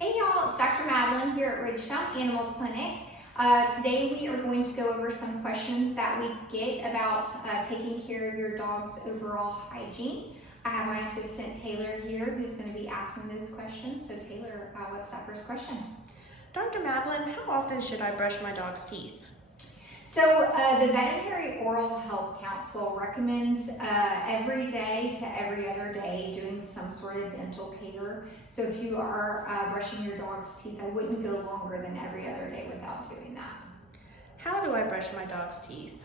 Hey y'all, it's Dr. Madeline here at Ridgetown Animal Clinic. Today we are going to go over some questions that we get about taking care of your dog's overall hygiene. I have my assistant Taylor here who's going to be asking those questions. So Taylor, what's that first question? Dr. Madeline, how often should I brush my dog's teeth? So the Veterinary Oral Health Council recommends every day to every other day doing some sort of dental care. So if you are brushing your dog's teeth, I wouldn't go longer than every other day without doing that. How do I brush my dog's teeth?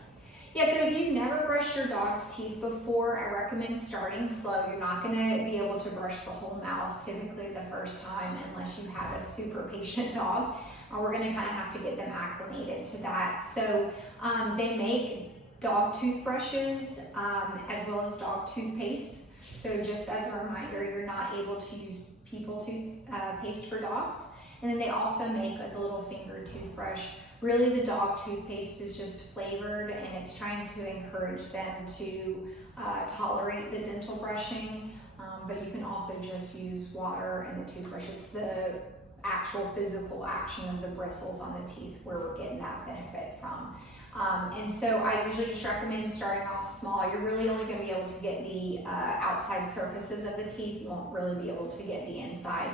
Yeah, so if you've never brushed your dog's teeth before, I recommend starting slow. You're not gonna be able to brush the whole mouth typically the first time unless you have a super patient dog. We're gonna kind of have to get them acclimated to that. So they make dog toothbrushes as well as dog toothpaste. So just as a reminder, you're not able to use people toothpaste for dogs. And then they also make like a little finger toothbrush. Really the dog toothpaste is just flavored and it's trying to encourage them to tolerate the dental brushing. But you can also just use water in the toothbrush. It's the actual physical action of the bristles on the teeth where we're getting that benefit from. And so I usually just recommend starting off small. You're really only going to be able to get the outside surfaces of the teeth. You won't really be able to get the inside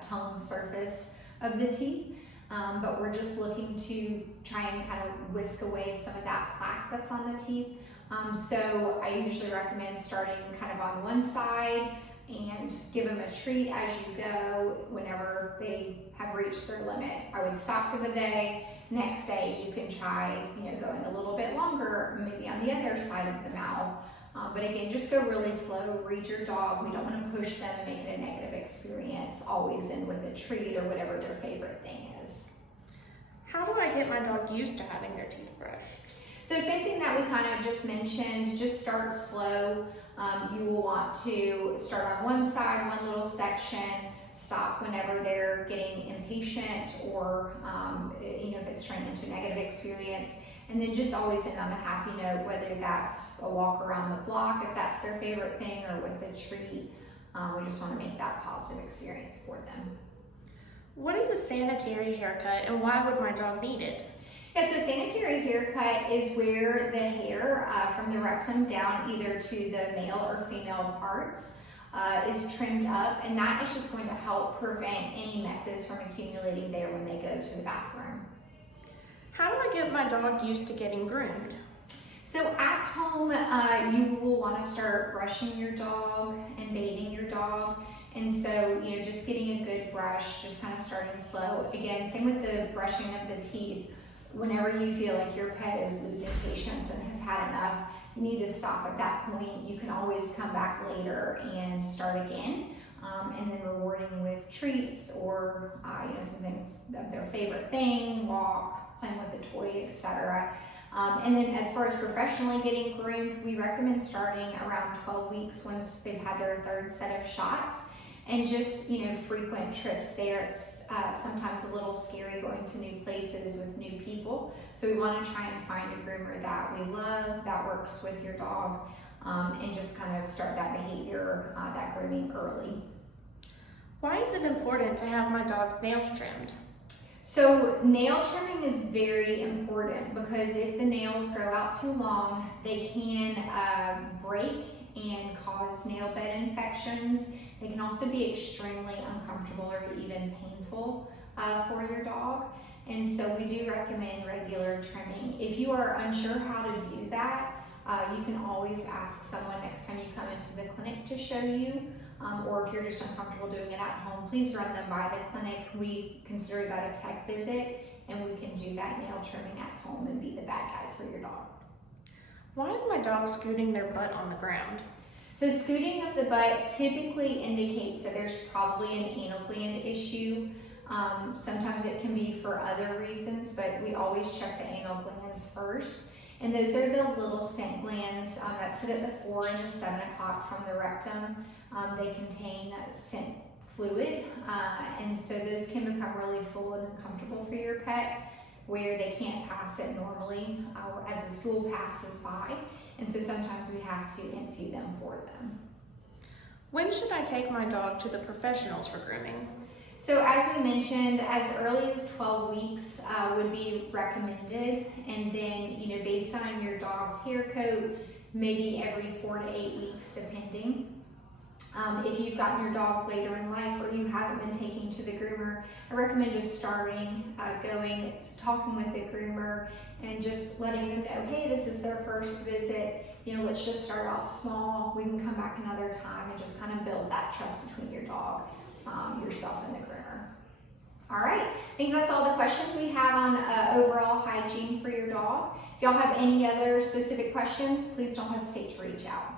tongue surface of the teeth. But we're just looking to try and kind of whisk away some of that plaque that's on the teeth. So I usually recommend starting kind of on one side and give them a treat as you go whenever they have reached their limit. I would stop for the day. Next day you can try, going a little bit longer, maybe on the other side of the mouth. But again, just go really slow, read your dog. We don't want to push them and make it a negative experience. Always in with a treat or whatever their favorite thing is. How do I get my dog used to having their teeth brushed? So same thing that we kind of just mentioned, just start slow. You will want to start on one side, one little section, stop whenever they're getting impatient or if it's turning into a negative experience, and then just always end on a happy note, whether that's a walk around the block if that's their favorite thing or with a treat. We just want to make that positive experience for them. What is a sanitary haircut and why would my dog need it? Yeah, so sanitary haircut is where the hair from the rectum down either to the male or female parts is trimmed up, and that is just going to help prevent any messes from accumulating there when they go to the bathroom. How do I get my dog used to getting groomed? So at home, you will want to start brushing your dog and bathing your dog. And so, just getting a good brush, just kind of starting slow. Again, same with the brushing of the teeth. Whenever you feel like your pet is losing patience and has had enough, you need to stop at that point. You can always come back later and start again. And then rewarding with treats or something of their favorite thing, walk, playing with a toy, etc. And then as far as professionally getting groomed, we recommend starting around 12 weeks once they've had their third set of shots. And just, frequent trips there. It's sometimes a little scary going to new places with new people. So we want to try and find a groomer that we love, that works with your dog, and just kind of start that behavior, that grooming early. Why is it important to have my dog's nails trimmed? So nail trimming is very important because if the nails grow out too long, they can break and cause nail bed infections. They can also be extremely uncomfortable or even painful for your dog. And so we do recommend regular trimming. If you are unsure how to do that, you can always ask someone next time you come into the clinic to show you. Or if you're just uncomfortable doing it at home, please run them by the clinic. We consider that a tech visit, and we can do that nail trimming at home and be the bad guys for your dog. Why is my dog scooting their butt on the ground? So scooting of the butt typically indicates that there's probably an anal gland issue. Sometimes it can be for other reasons, but we always check the anal glands first. And those are the little scent glands that sit at the 4 and the 7 o'clock from the rectum. They contain scent fluid, and so those can become really full and uncomfortable for your pet where they can't pass it normally as the stool passes by. And so sometimes we have to empty them for them. When should I take my dog to the professionals for grooming? So as we mentioned, as early as 12 weeks would be recommended, and then, you know, based on your dog's hair coat, maybe every 4 to 8 weeks depending. If you've gotten your dog later in life or you haven't been taking to the groomer, I recommend just starting, talking with the groomer and just letting them know, hey, this is their first visit. You know, let's just start off small. We can come back another time and just kind of build that trust between your dog, yourself and the groomer. All right, I think that's all the questions we have on overall hygiene for your dog. If y'all have any other specific questions, please don't hesitate to reach out.